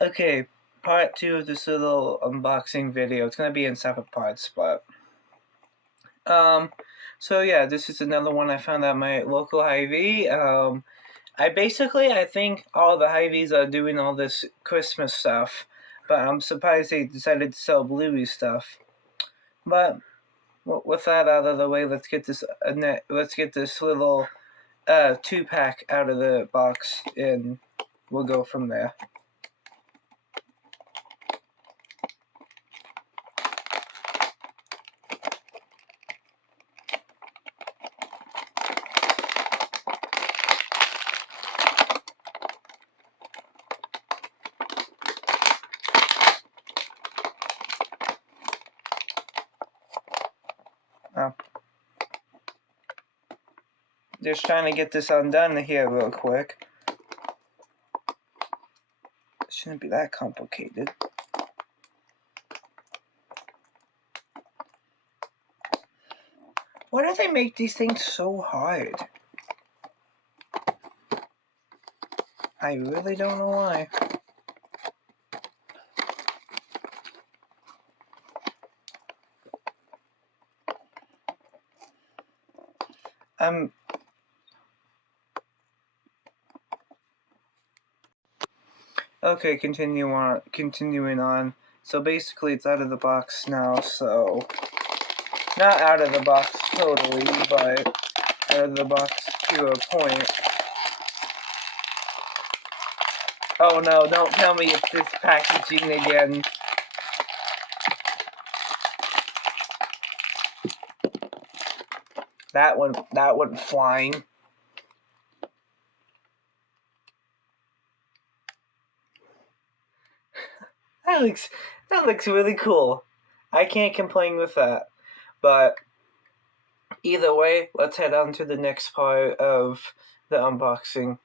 Okay, part 2 of this little unboxing video. It's gonna be in separate parts, but so yeah, this is another one I found at my local Hy-Vee. I think all the Hy-Vees are doing all this Christmas stuff, but I'm surprised they decided to sell bluey stuff. But with that out of the way, let's get this little 2-pack out of the box, and we'll go from there. Just trying to get this undone here real quick. It shouldn't be that complicated. Why do they make these things so hard? I really don't know why. Okay, continuing on. So basically it's out of the box now, so not out of the box totally, but out of the box to a point. Oh no, don't tell me it's this packaging again. That went flying. That looks really cool. I can't complain with that. But either way, let's head on to the next part of the unboxing.